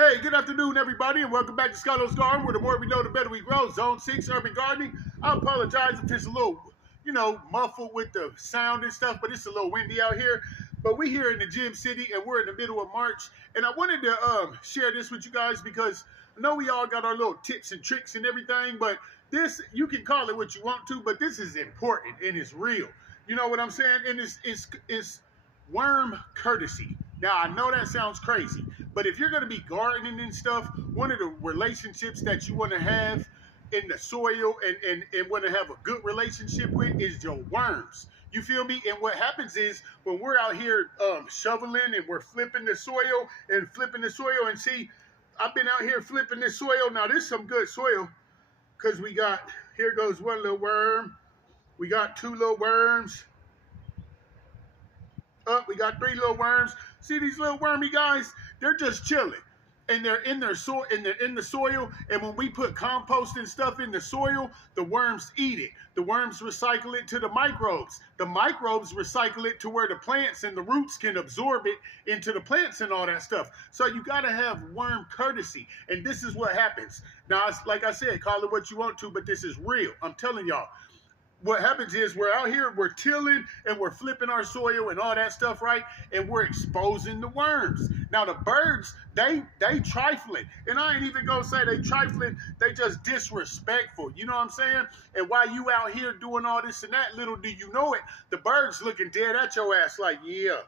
Hey, good afternoon, everybody, and welcome back to Scotto's Garden, where the more we know, the better we grow. Zone 6, Urban Gardening. I apologize if it's a little, muffled with the sound and stuff, but it's a little windy out here. But we're here in the Gym City, and we're in the middle of March. And I wanted to share this with you guys because I know we all got our little tips and tricks and everything, but this, you can call it what you want to, but this is important and it's real. You know what I'm saying? And it's worm courtesy. Now, I know that sounds crazy, but if you're going to be gardening and stuff, one of the relationships that you want to have in the soil and want to have a good relationship with is your worms. You feel me? And what happens is when we're out here shoveling and we're flipping the soil and see, I've been out here flipping this soil. Now, this is some good soil because we got, here goes one little worm. We got two little worms. We got three little worms. See these little wormy guys? They're just chilling, and they're in their soil. In the soil. And when we put compost and stuff in the soil, the worms eat it. The worms recycle it to the microbes. The microbes recycle it to where the plants and the roots can absorb it into the plants and all that stuff. So you got to have worm courtesy, and this is what happens. Now, like I said, call it what you want to, but this is real. I'm telling y'all. What happens is we're out here, we're tilling and we're flipping our soil and all that stuff, right? And we're exposing the worms. Now the birds, they trifling. And I ain't even gonna say they trifling, they just disrespectful. You know what I'm saying? And while you out here doing all this and that, little do you know it, the birds looking dead at your ass like, yeah.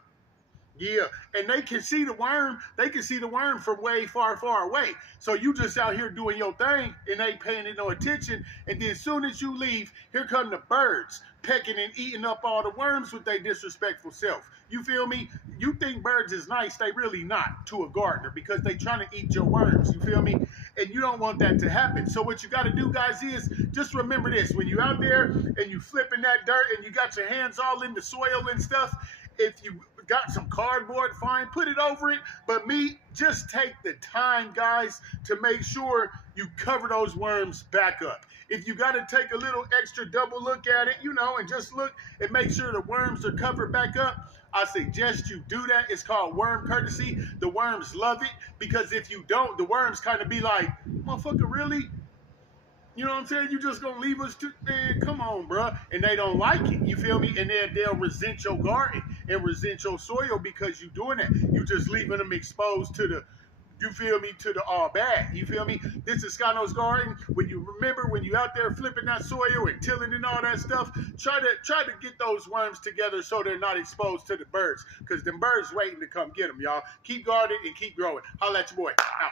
Yeah, and they can see the worm. They can see the worm from way far, far away. So you just out here doing your thing and ain't paying it no attention. And then as soon as you leave, here come the birds pecking and eating up all the worms with their disrespectful self. You feel me? You think birds is nice, they really not to a gardener because they trying to eat your worms. You feel me? And you don't want that to happen. So what you got to do, guys, is just remember this. When you out there and you flipping that dirt and you got your hands all in the soil and stuff, if you got some cardboard, fine, put it over it. But just take the time, guys, to make sure you cover those worms back up. If you got to take a little extra double look at it, and just look and make sure the worms are covered back up, I suggest you do that. It's called worm courtesy. The worms love it because if you don't, the worms kind of be like, motherfucker, really? You know what I'm saying? You just gonna leave us to, man, come on, bro. And they don't like it, you feel me? And then they'll resent your garden and resent your soil because you doing that. You just leaving them exposed to the, you feel me, to the all bad. You feel me? This is Scotto's Garden. When you out there flipping that soil and tilling and all that stuff, try to get those worms together so they're not exposed to the birds. Because them birds waiting to come get them, y'all. Keep guarding and keep growing. Holla at your boy. Out.